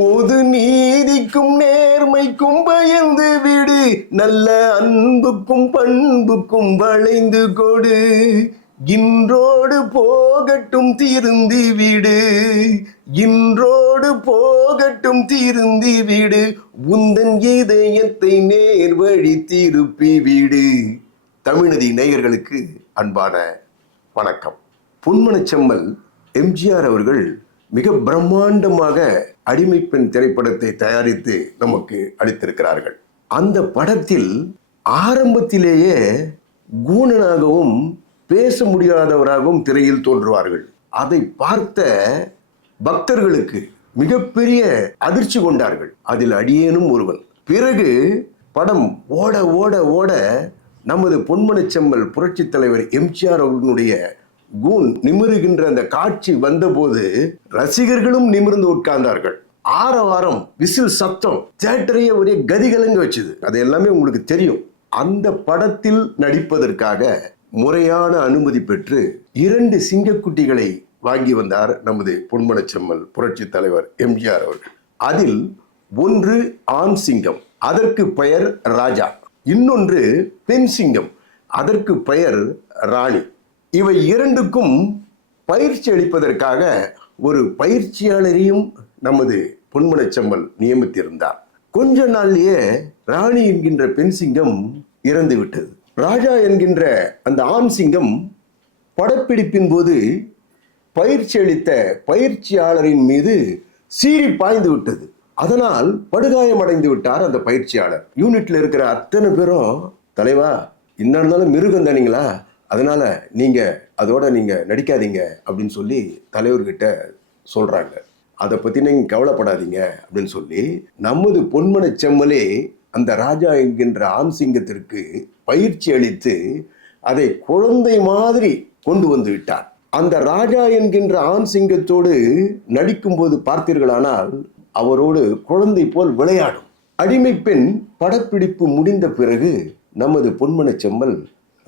பொது நீதிக்கும் நேர்மைக்கும் பயந்து விடு. நல்ல அன்புக்கும் பண்புக்கும் வளைந்து கொடு. இன்றோடு போகட்டும் திருந்தி விடு. இன்றோடு போகட்டும் திருந்தி விடு. உந்தன் இதயத்தை நேர்வழி திருப்பி விடு. தமிழ்நதி நேயர்களுக்கு அன்பான வணக்கம். பொன்மனச்செம்மல் எம்ஜிஆர் அவர்கள் மிக பிரம்மாண்டமாக அடிமைப்பெண் திரைப்படத்தை தயாரித்து நமக்கு அளித்திருக்கிறார்கள். அந்த படத்தில் ஆரம்பத்திலேயே கூணனாகவும் பேச முடியாதவராகவும் திரையில் தோன்றுவார்கள். அதை பார்த்த பக்தர்களுக்கு மிகப்பெரிய அதிர்ச்சி கொண்டார்கள். அதில் அடியேனும் ஒருவன். பிறகு படம் ஓட ஓட ஓட நமது பொன்மனச்செம்மல் புரட்சித் தலைவர் எம்ஜிஆர் அவர்களுடைய கூன் நிமிருகின்ற அந்த காட்சி வந்தபோது ரசிகர்களும் நிமிர்ந்து உட்கார்ந்தார்கள். ஆரவாரம் விசில் சத்தம் தியேட்டரையே ஒரே கதிகலங்க வச்சுது. அது எல்லாமே உங்களுக்கு தெரியும். அந்த படத்தில் நடிப்பதற்காக முறையான அனுமதி பெற்று இரண்டு சிங்கக்குட்டிகளை வாங்கி வந்தார் நமது பொன்மனச்செம்மல் புரட்சி தலைவர் எம்ஜிஆர் அவர்கள். அதில் ஒன்று ஆண் சிங்கம் அதற்கு பெயர் ராஜா. இன்னொன்று பெண் சிங்கம் அதற்கு பெயர் ராணி. இவை இரண்டுக்கும் பயிற்சி அளிப்பதற்காக ஒரு பயிற்சியாளரையும் நமது பொன்முனைச்சம்மல் நியமித்திருந்தார். கொஞ்ச நாள்லேயே ராணி என்கின்ற பெண் சிங்கம் இறந்து விட்டது. ராஜா என்கின்ற அந்த ஆண் சிங்கம் படப்பிடிப்பின் போது பயிற்சி அளித்த பயிற்சியாளரின் மீது சீறி பாய்ந்து விட்டது. அதனால் படுகாயம் அடைந்து விட்டார் அந்த பயிற்சியாளர். யூனிட்ல இருக்கிற அத்தனை பேரும் தலைவா என்ன இருந்தாலும் மிருகம் தானீங்களா அதனால் நீங்கள் அதோட நீங்கள் நடிக்காதீங்க அப்படின்னு சொல்லி தலைவர்கிட்ட சொல்கிறாங்க அதை பற்றி நீங்கள் கவலைப்படாதீங்க அப்படின்னு சொல்லி நமது பொன்மனை செம்மலே அந்த ராஜா என்கின்ற ஆண் சிங்கத்திற்கு பயிற்சி அளித்து அதை குழந்தை மாதிரி கொண்டு வந்து விட்டார். அந்த ராஜா என்கின்ற ஆண் சிங்கத்தோடு நடிக்கும்போது பார்த்தீர்களானால் அவரோடு குழந்தை போல் விளையாடும். அடிமை பெண் படப்பிடிப்பு முடிந்த பிறகு நமது பொன்மனச் செம்மல்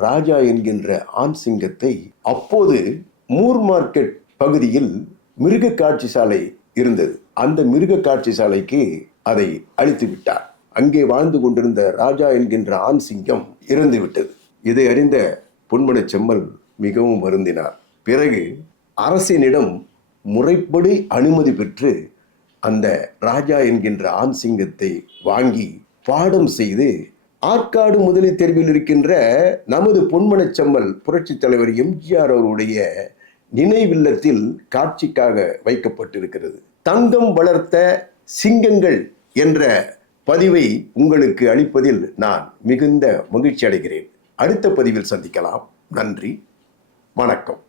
ராஜா என்கின்ற ஆண் சிங்கத்தை அப்போது மூர் மார்க்கெட் பகுதியில் மிருக காட்சி சாலை இருந்தது. அந்த மிருக காட்சி சாலைக்கு அதை அழித்து விட்டார். அங்கே வாழ்ந்து கொண்டிருந்த ராஜா என்கின்ற ஆண் சிங்கம் இறந்து விட்டது. இதை அறிந்த பொன்மனச் செம்மல் மிகவும் வருந்தினார். பிறகு அரசினிடம் முறைப்படி அனுமதி பெற்று அந்த ராஜா என்கின்ற ஆண் சிங்கத்தை வாங்கி பாடம் செய்து ஆற்காடு முதலி தெருவில் இருக்கின்ற நமது பொன்மனச்சம்மல் புரட்சி தலைவர் எம்ஜிஆர் அவருடைய நினைவில்லத்தில் காட்சிக்காக வைக்கப்பட்டிருக்கிறது. தங்கம் வளர்த்த சிங்கங்கள் என்ற பதிவை உங்களுக்கு அளிப்பதில் நான் மிகுந்த மகிழ்ச்சி அடைகிறேன். அடுத்த பதிவில் சந்திக்கலாம். நன்றி. வணக்கம்.